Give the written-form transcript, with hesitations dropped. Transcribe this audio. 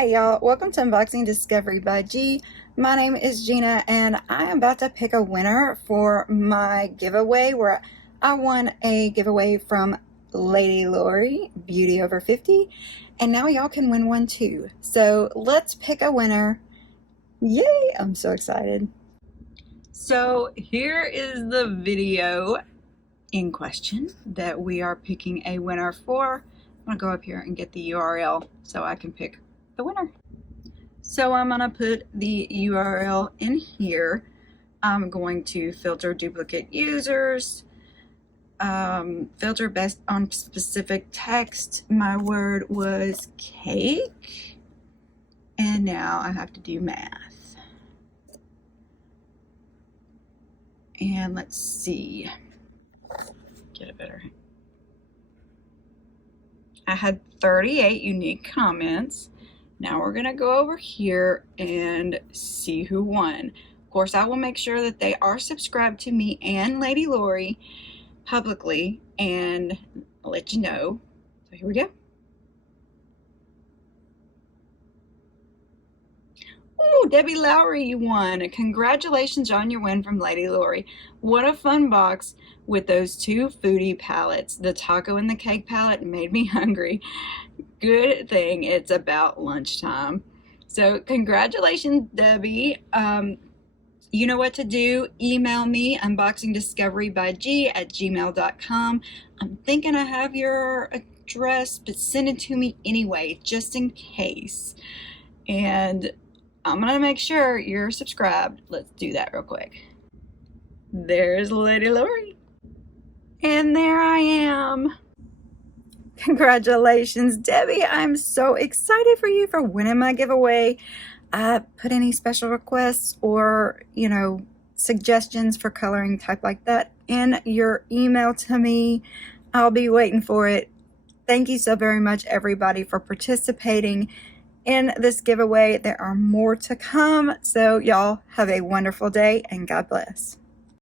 Hey y'all, welcome to Unboxing Discovery by G. My name is Gina and I am about to pick a winner for my giveaway where I won a giveaway from Lady Lori, Beauty Over 50, and now y'all can win one too. So let's pick a winner. Yay, I'm so excited. So here is the video in question that we are picking a winner for. I'm gonna go up here and get the URL so I can pick the winner. So I'm gonna put the URL in here. I'm going to filter duplicate users, filter based on specific text. My word was cake, and now I have to do math. And let's see, get it better. I had 38 unique comments. Now we're gonna go over here and see who won. Of course, I will make sure that they are subscribed to me and Lady Lori publicly, and I'll let you know. So here we go. Oh, Debbie Lowry, you won. Congratulations on your win from Lady Lori. What a fun box with those two foodie palettes. The taco and the cake palette made me hungry. Good thing it's about lunchtime. So congratulations, Debbie. You know what to do. Email me, unboxingdiscoverybyg@gmail.com. I'm thinking I have your address, but send it to me anyway, just in case. And I'm gonna make sure you're subscribed. Let's do that real quick. There's Lady Lori. And there I am. Congratulations, Debbie. I'm so excited for you for winning my giveaway. Put any special requests or, suggestions for coloring type like that in your email to me. I'll be waiting for it. Thank you so very much, everybody, for participating in this giveaway. There are more to come. So y'all have a wonderful day and God bless.